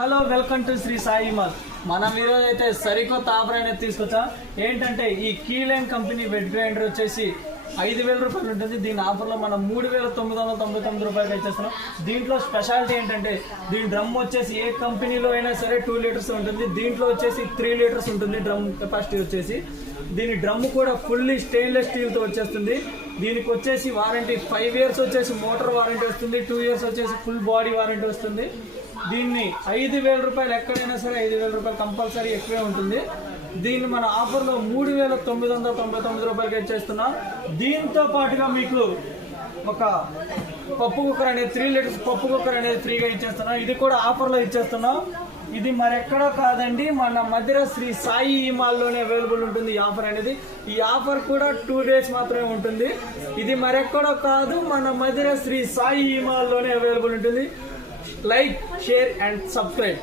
Hello welcome to Shri Sai mall. మనం ఈరోజు అయితే సరికొత్త ఆఫర్ అనేది తీసుకొచ్చాం. ఏంటంటే ఈ కీలైన్ కంపెనీ వెట్ గ్రైండర్ వచ్చేసి 5,000 రూపాయలు ఉంటుంది. దీని ఆఫర్లో మనం 3,999 రూపాయలకి ఇచ్చేస్తున్నాం. దీంట్లో స్పెషాలిటీ ఏంటంటే దీని డ్రమ్ వచ్చేసి ఏ కంపెనీలో అయినా సరే 2 లీటర్స్ ఉంటుంది. దీంట్లో వచ్చేసి 3 లీటర్స్ ఉంటుంది డ్రమ్ కెపాసిటీ వచ్చేసి. దీని డ్రమ్ కూడా ఫుల్లీ స్టెయిన్లెస్ స్టీల్తో వచ్చేస్తుంది. దీనికి వచ్చేసి వారంటీ 5 ఇయర్స్ వచ్చేసి మోటార్ వారంటీ వస్తుంది, 2 ఇయర్స్ వచ్చేసి ఫుల్ బాడీ వారంటీ వస్తుంది. దీన్ని 5,000 రూపాయలు ఎక్కడైనా సరే 5,000 రూపాయలు కంపల్సరీ ఎక్కువే ఉంటుంది. దీన్ని మన ఆఫర్లో 3,999 రూపాయలకి ఇచ్చేస్తున్నాం. దీంతో పాటుగా మీకు ఒక పప్పు కుక్కర్ అనేది 3 లీటర్స్ పప్పు కుక్కర్ అనేది ఫ్రీగా ఇచ్చేస్తున్నాం. ఇది కూడా ఆఫర్లో ఇచ్చేస్తున్నాం. ఇది మరెక్కడో కాదండి, మన మధ్య శ్రీ సాయి మాల్లోనే అవైలబుల్ ఉంటుంది ఈ ఆఫర్ అనేది. ఈ ఆఫర్ కూడా 2 డేస్ మాత్రమే ఉంటుంది. ఇది మరెక్కడో కాదు, మన మధ్య శ్రీ సాయి మాల్లోనే అవైలబుల్ ఉంటుంది. Like, share and subscribe.